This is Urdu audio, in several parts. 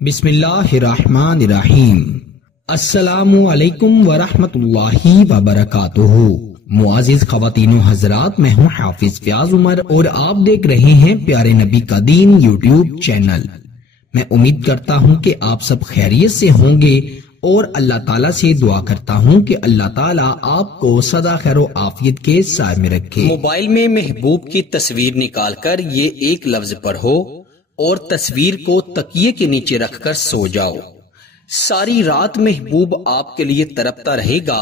بسم اللہ الرحمن الرحیم۔ السلام علیکم ورحمۃ اللہ وبرکاتہ۔ معزز خواتین و حضرات، میں ہوں حافظ فیاض عمر اور آپ دیکھ رہے ہیں پیارے نبی کا دین یوٹیوب چینل۔ میں امید کرتا ہوں کہ آپ سب خیریت سے ہوں گے اور اللہ تعالیٰ سے دعا کرتا ہوں کہ اللہ تعالیٰ آپ کو سدا خیر و عافیت کے سائے میں رکھے۔ موبائل میں محبوب کی تصویر نکال کر یہ ایک لفظ پڑھو اور تصویر کو تکیے کے نیچے رکھ کر سو جاؤ۔ ساری رات محبوب آپ کے لیے تڑپتا رہے گا،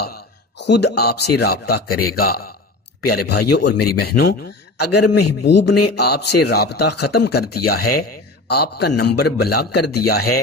خود آپ سے رابطہ کرے گا۔ پیارے بھائیوں اور میری بہنوں، اگر محبوب نے آپ سے رابطہ ختم کر دیا ہے، آپ کا نمبر بلاک کر دیا ہے،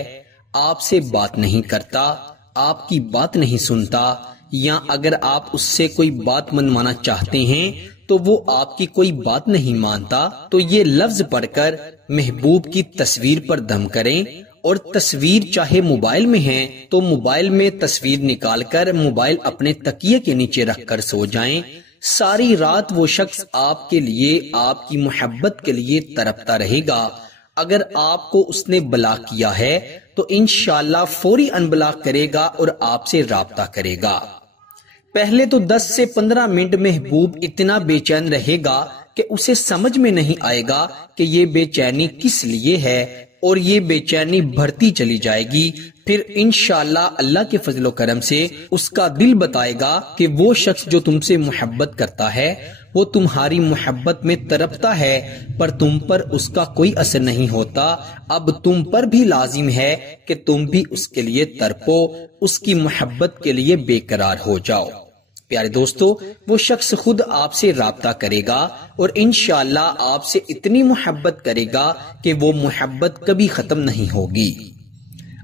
آپ سے بات نہیں کرتا، آپ کی بات نہیں سنتا، یا اگر آپ اس سے کوئی بات منوانا چاہتے ہیں تو وہ آپ کی کوئی بات نہیں مانتا، تو یہ لفظ پڑھ کر محبوب کی تصویر پر دم کریں، اور تصویر چاہے موبائل میں ہے تو موبائل میں تصویر نکال کر موبائل اپنے تکیے کے نیچے رکھ کر سو جائیں۔ ساری رات وہ شخص آپ کے لیے، آپ کی محبت کے لیے تڑپتا رہے گا۔ اگر آپ کو اس نے بلاک کیا ہے تو انشاءاللہ فوری ان بلاک کرے گا اور آپ سے رابطہ کرے گا۔ پہلے تو 10 سے 15 منٹ محبوب اتنا بے چین رہے گا کہ اسے سمجھ میں نہیں آئے گا کہ یہ بے چینی کس لیے ہے، اور یہ بے چینی بڑھتی چلی جائے گی۔ پھر انشاءاللہ اللہ کے فضل و کرم سے اس کا دل بتائے گا کہ وہ شخص جو تم سے محبت کرتا ہے وہ تمہاری محبت میں تڑپتا ہے، پر تم پر اس کا کوئی اثر نہیں ہوتا۔ اب تم پر بھی لازم ہے کہ تم بھی اس کے لیے تڑپو، اس کی محبت کے لیے بے قرار ہو جاؤ۔ پیارے دوستو، وہ شخص خود آپ سے رابطہ کرے گا اور انشاءاللہ آپ سے اتنی محبت کرے گا کہ وہ محبت کبھی ختم نہیں ہوگی۔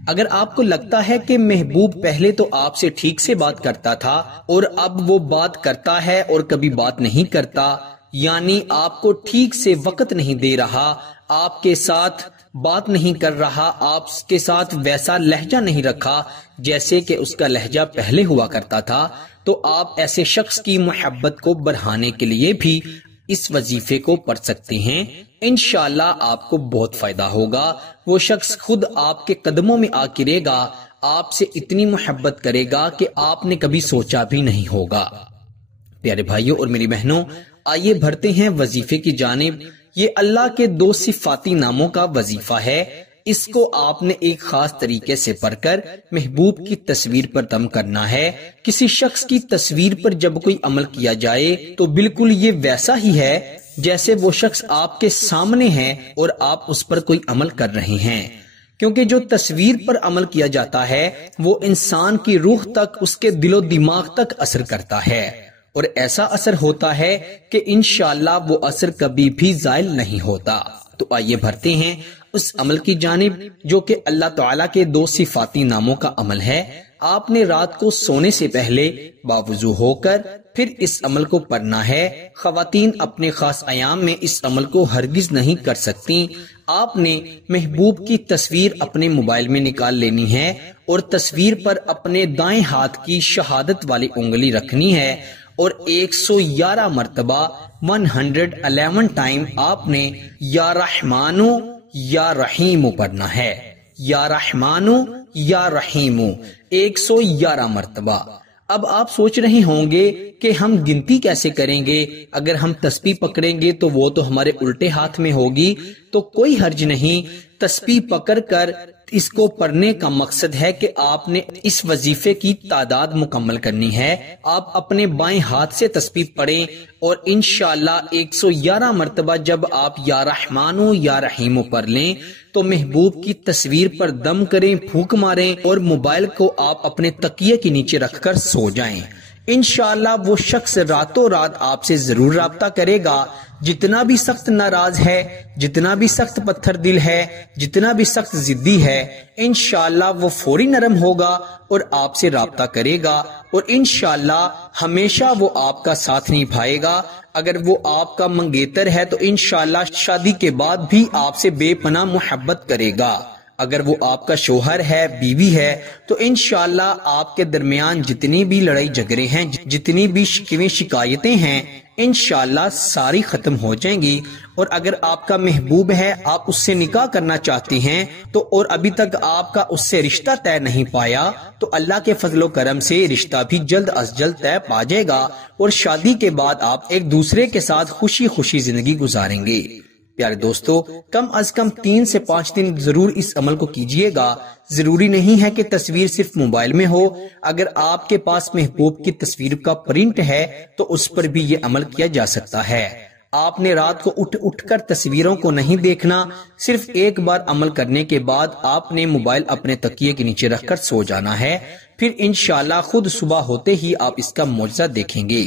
اگر آپ کو لگتا ہے کہ محبوب پہلے تو آپ سے ٹھیک سے بات کرتا تھا اور اب وہ بات کرتا ہے اور کبھی بات نہیں کرتا، یعنی آپ کو ٹھیک سے وقت نہیں دے رہا، آپ کے ساتھ بات نہیں کر رہا، آپ کے ساتھ ویسا لہجہ نہیں رکھا جیسے کہ اس کا لہجہ پہلے ہوا کرتا تھا، تو آپ ایسے شخص کی محبت کو بڑھانے کے لیے بھی اس وظیفے کو پڑھ سکتے ہیں۔ انشاءاللہ آپ کو بہت فائدہ ہوگا۔ وہ شخص خود آپ کے قدموں میں آ گرے گا، آپ سے اتنی محبت کرے گا کہ آپ نے کبھی سوچا بھی نہیں ہوگا۔ پیارے بھائیوں اور میری بہنوں، آئیے بڑھتے ہیں وظیفے کی جانب۔ یہ اللہ کے 2 صفاتی ناموں کا وظیفہ ہے۔ اس کو آپ نے ایک خاص طریقے سے پڑھ کر محبوب کی تصویر پر دم کرنا ہے۔ کسی شخص کی تصویر پر جب کوئی عمل کیا جائے تو بالکل یہ ویسا ہی ہے جیسے وہ شخص آپ کے سامنے ہے اور آپ اس پر کوئی عمل کر رہے ہیں، کیونکہ جو تصویر پر عمل کیا جاتا ہے وہ انسان کی روح تک، اس کے دل و دماغ تک اثر کرتا ہے، اور ایسا اثر ہوتا ہے کہ انشاءاللہ وہ اثر کبھی بھی زائل نہیں ہوتا۔ تو آئیے بڑھتے ہیں اس عمل کی جانب جو کہ اللہ تعالیٰ کے 2 صفاتی ناموں کا عمل ہے۔ آپ نے رات کو سونے سے پہلے باوضو ہو کر پھر اس عمل کو پڑھنا ہے۔ خواتین اپنے خاص ایام میں اس عمل کو ہرگز نہیں کر سکتی۔ آپ نے محبوب کی تصویر اپنے موبائل میں نکال لینی ہے اور تصویر پر اپنے دائیں ہاتھ کی شہادت والی انگلی رکھنی ہے، اور 111 مرتبہ 111 ٹائم آپ نے یا رحمانو یا رحیمو پڑھنا ہے۔ یا رحمانو یا رحیمو 111 مرتبہ۔ اب آپ سوچ رہے ہوں گے کہ ہم گنتی کیسے کریں گے؟ اگر ہم تسبیح پکڑیں گے تو وہ تو ہمارے الٹے ہاتھ میں ہوگی، تو کوئی حرج نہیں۔ تسبیح پکڑ کر اس کو پڑھنے کا مقصد ہے کہ آپ نے اس وظیفے کی تعداد مکمل کرنی ہے۔ آپ اپنے بائیں ہاتھ سے تسبیح پڑھیں اور انشاءاللہ 111 مرتبہ جب آپ یا رحمانو یا رحیمو پڑھ لیں تو محبوب کی تصویر پر دم کریں، پھونک ماریں، اور موبائل کو آپ اپنے تکیے کے نیچے رکھ کر سو جائیں۔ انشاءاللہ وہ شخص راتوں رات آپ سے ضرور رابطہ کرے گا۔ جتنا بھی سخت ناراض ہے، جتنا بھی سخت پتھر دل ہے، جتنا بھی سخت ضدی ہے، انشاءاللہ وہ فوری نرم ہوگا اور آپ سے رابطہ کرے گا، اور انشاءاللہ ہمیشہ وہ آپ کا ساتھ نبھائے گا۔ اگر وہ آپ کا منگیتر ہے تو انشاءاللہ شادی کے بعد بھی آپ سے بے پناہ محبت کرے گا۔ اگر وہ آپ کا شوہر ہے، بیوی ہے، تو انشاءاللہ آپ کے درمیان جتنی بھی لڑائی جھگڑے ہیں، جتنی بھی شکوے شکایتیں ہیں، انشاءاللہ ساری ختم ہو جائیں گی۔ اور اگر آپ کا محبوب ہے، آپ اس سے نکاح کرنا چاہتی ہیں تو اور ابھی تک آپ کا اس سے رشتہ طے نہیں پایا، تو اللہ کے فضل و کرم سے رشتہ بھی جلد از جلد طے پا جائے گا اور شادی کے بعد آپ ایک دوسرے کے ساتھ خوشی خوشی زندگی گزاریں گے۔ پیارے دوستو، کم از کم 3 سے 5 دن ضرور اس عمل کو کیجئے گا۔ ضروری نہیں ہے کہ تصویر صرف موبائل میں ہو، اگر آپ کے پاس محبوب کی تصویر کا پرنٹ ہے تو اس پر بھی یہ عمل کیا جا سکتا ہے۔ آپ نے رات کو اٹھ کر تصویروں کو نہیں دیکھنا، صرف ایک بار عمل کرنے کے بعد آپ نے موبائل اپنے تکیے کے نیچے رکھ کر سو جانا ہے، پھر انشاءاللہ خود صبح ہوتے ہی آپ اس کا معجزہ دیکھیں گے۔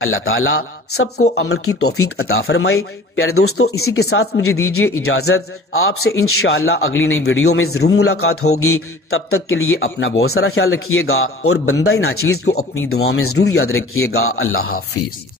اللہ تعالیٰ سب کو عمل کی توفیق عطا فرمائے۔ پیارے دوستو، اسی کے ساتھ مجھے دیجیے اجازت، آپ سے انشاءاللہ اگلی نئی ویڈیو میں ضرور ملاقات ہوگی۔ تب تک کے لیے اپنا بہت سارا خیال رکھیے گا اور بندہ ناچیز کو اپنی دعا میں ضرور یاد رکھیے گا۔ اللہ حافظ۔